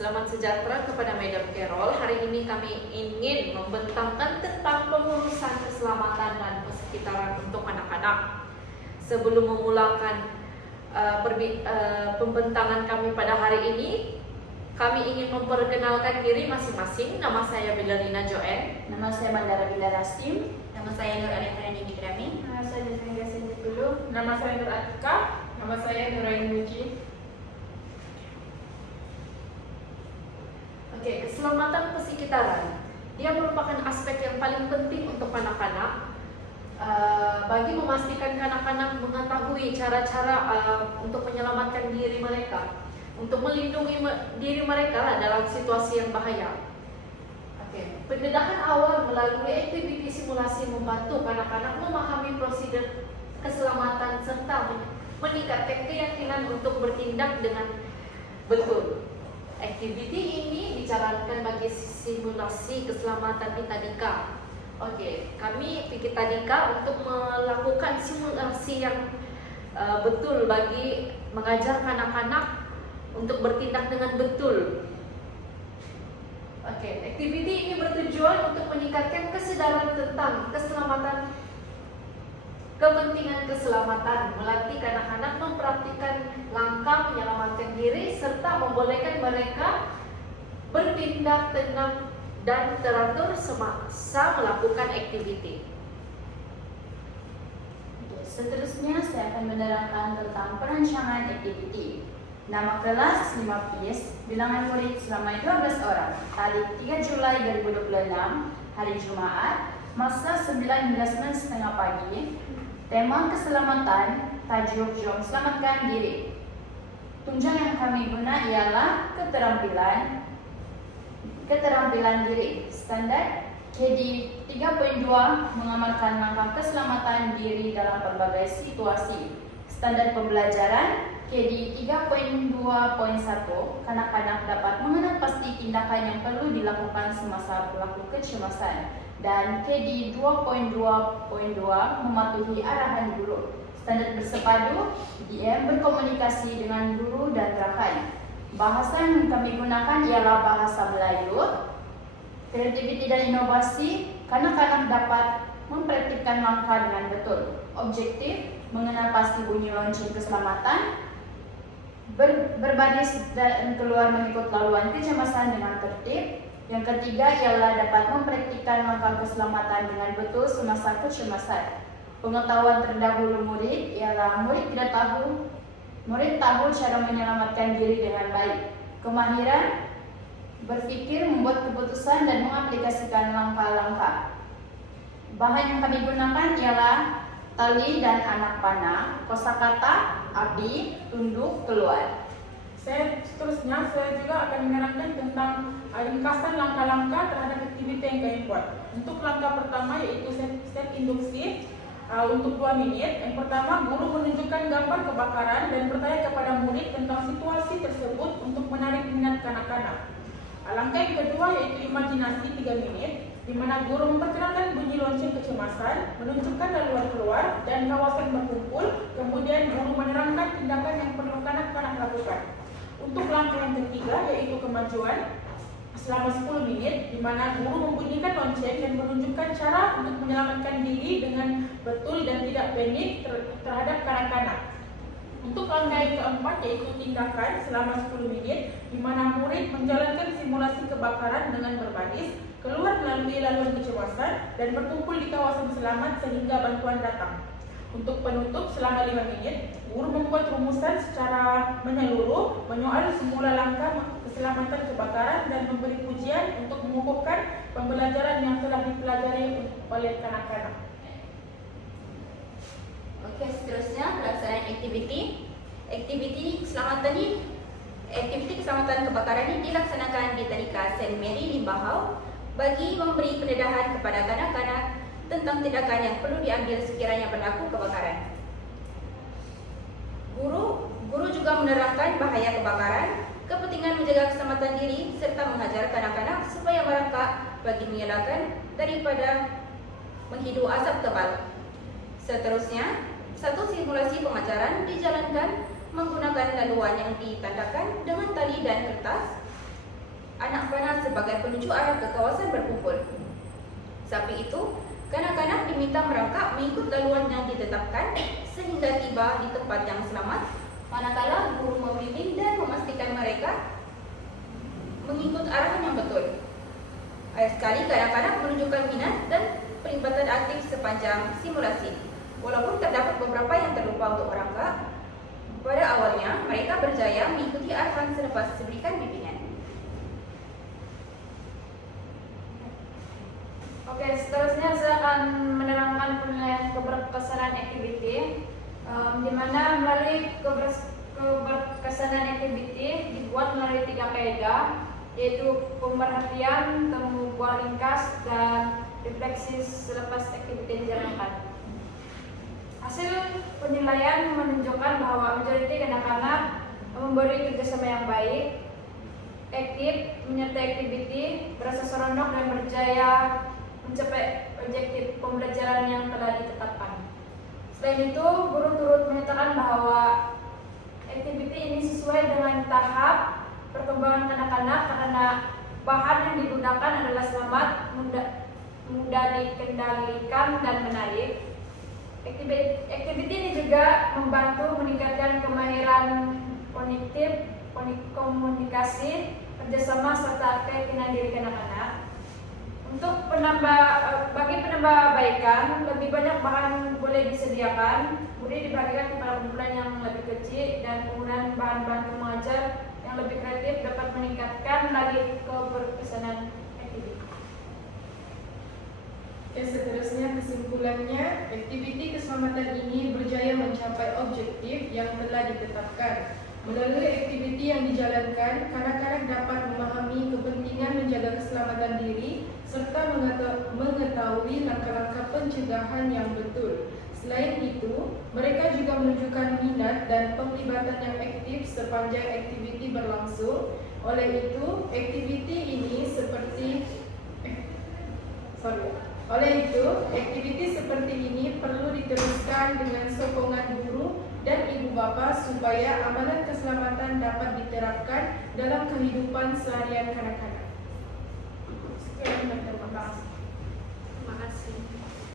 Selamat sejahtera kepada Madam Carol. Hari ini kami ingin membentangkan tentang pengurusan keselamatan dan persekitaran untuk anak-anak. Sebelum memulakan pembentangan kami pada hari ini, kami ingin memperkenalkan diri masing-masing. Nama saya Belalina Joen. Nama saya Mandara Bila Rasim. Nama saya Nur Alifana Nigrami. Nama saya Jasmine Gasin dulu. Nama saya Nur Atika. Nama saya Nuraini Muji. Oke, keselamatan persekitaran. Dia merupakan aspek yang paling penting untuk anak-anak. Bagi memastikan anak-anak mengetahui cara-cara untuk menyelamatkan diri mereka, untuk melindungi diri mereka dalam situasi yang bahaya. Oke, pendedahan awal melalui aktiviti simulasi membantu anak-anak memahami prosedur keselamatan serta meningkatkan keyakinan untuk bertindak dengan betul. Aktiviti ini dijalankan bagi simulasi keselamatan di Tadika. Oke, kami pikir Tadika untuk melakukan simulasi yang betul bagi mengajar anak-anak untuk bertindak dengan betul. Oke, aktiviti ini bertujuan untuk meningkatkan kesadaran tentang keselamatan, kepentingan keselamatan, melatih anak-anak mempraktikkan langkah menyelamatkan diri serta membolehkan mereka bertindak tenang dan teratur semasa melakukan aktiviti. Seterusnya saya akan menerangkan tentang perancangan aktiviti. Nama kelas 5 PIS, bilangan murid selama 12 orang. Hari 3 Julai 2026, hari Jumaat, masa 19.30 pagi. Tema keselamatan, tajuk Jom Selamatkan Diri. Tunjang yang kami guna ialah keterampilan diri. Standar KD 3.2 mengamalkan langkah keselamatan diri dalam berbagai situasi. Standar pembelajaran KD 3.2.1 kanak-kanak dapat mengenal pasti tindakan yang perlu dilakukan semasa berlaku kecemasan. Dan KD 2.2.2 mematuhi arahan guru. Standar bersepadu, DM berkomunikasi dengan guru dan rakan. Bahasa yang kami gunakan ialah bahasa Melayu. Kreativiti dan inovasi, kanak-kanak dapat mempraktikkan langkah dengan betul. Objektif, mengenal pasti bunyi lonceng keselamatan, berbaris dan keluar mengikut laluan kecemasan dengan tertib. Yang ketiga ialah dapat mempraktikkan langkah keselamatan dengan betul semasa kecemasan. Pengetahuan terdahulu murid ialah murid tahu cara menyelamatkan diri dengan baik. Kemahiran berpikir, membuat keputusan dan mengaplikasikan langkah-langkah. Bahan yang kami gunakan ialah tali dan anak panah, kosakata, abdi, tunduk, keluar. Seterusnya saya juga akan menerangkan tentang ringkasan langkah-langkah terhadap aktiviti yang kami buat. Untuk langkah pertama yaitu step induktif untuk 2 menit. Yang pertama, guru menunjukkan gambar kebakaran dan bertanya kepada murid tentang situasi tersebut untuk menarik minat kanak-kanak. Langkah yang kedua yaitu imajinasi 3 menit, di mana guru memperkenalkan bunyi lonceng kecemasan, menunjukkan laluan keluar dan kawasan berkumpul, kemudian guru menerangkan tindakan yang perlu kanak-kanak lakukan. Untuk langkah yang ketiga yaitu kemajuan selama 10 menit, di mana guru membunyikan lonceng dan menunjukkan cara untuk menyelamatkan diri dengan betul dan tidak panik terhadap kanak-kanak. Untuk langkah yang keempat yaitu tindakan selama 10 menit, di mana murid menjalankan simulasi kebakaran dengan berbaris, keluar melalui laluan kecemasan, dan berkumpul di kawasan selamat sehingga bantuan datang. Untuk penutup selama 5 menit, guru membuat rumusan secara menyeluruh, menyoal semula langkah keselamatan kebakaran dan memberi pujian untuk mengukuhkan pembelajaran yang telah dipelajari oleh kanak-kanak. Oke, seterusnya pelaksanaan aktiviti. Aktiviti keselamatan kebakaran ini dilaksanakan di Tadika Saint Mary di Bahau bagi memberi pendedahan kepada kanak-kanak tentang tindakan yang perlu diambil sekiranya berlaku kebakaran. Guru juga menerangkan bahaya kebakaran, kepentingan menjaga keselamatan diri serta mengajar kanak-kanak supaya merangkak bagi mengelakkan daripada menghidu asap tebal. Seterusnya, satu simulasi pengajaran dijalankan menggunakan laluan yang ditandakan dengan tali dan kertas. sebagai penunjuk arah ke kawasan berkumpul. Samping itu, kanak-kanak diminta merangkak mengikut laluan yang ditetapkan sehingga tiba di tempat yang selamat, manakala guru membimbing dan memastikan mereka mengikut arahan yang betul. Ayat sekali kanak-kanak menunjukkan minat dan pelibatan aktif sepanjang simulasi. Walaupun terdapat beberapa yang terlupa untuk merangkak, pada awalnya mereka berjaya mengikuti arahan selepas diberikan bimbingan. Oke, seterusnya saya akan menerangkan penilaian keberkesanan aktiviti, di mana melalui keberkesanan aktiviti dibuat melalui 3 kaidah, yaitu pemerhatian, temu buah ringkas, dan refleksi selepas aktiviti dijalankan. Hasil penilaian menunjukkan bahwa majoriti anak-anak memberi kerjasama yang baik, aktif, menyertai aktiviti, berasa seronok dan berjaya mencapai objektif pembelajaran yang telah ditetapkan. Selain itu, guru turut menyatakan bahwa aktiviti ini sesuai dengan tahap perkembangan anak-anak karena bahan yang digunakan adalah selamat, mudah dikendalikan dan menarik. Aktiviti ini juga membantu meningkatkan kemahiran kognitif, komunikasi, kerjasama serta keyakinan diri anak-anak. Untuk bagi penambahbaikan, lebih banyak bahan boleh disediakan, boleh dibagikan kepada kumpulan yang lebih kecil, dan penggunaan bahan-bahan mengajar yang lebih kreatif dapat meningkatkan lagi keberkesanan aktiviti. Seterusnya kesimpulannya, aktiviti keselamatan ini berjaya mencapai objektif yang telah ditetapkan. Melalui aktiviti yang dijalankan, kanak-kanak dapat memahami kepentingan menjaga keselamatan diri serta mengetahui langkah-langkah pencegahan yang betul. Selain itu, mereka juga menunjukkan minat dan penglibatan yang aktif sepanjang aktiviti berlangsung. Oleh itu, aktiviti seperti ini perlu diteruskan dengan sokongan guru dan ibu bapa supaya amalan keselamatan dapat diterapkan dalam kehidupan seharian kanak-kanak. Sekian dan terima kasih. Terima kasih.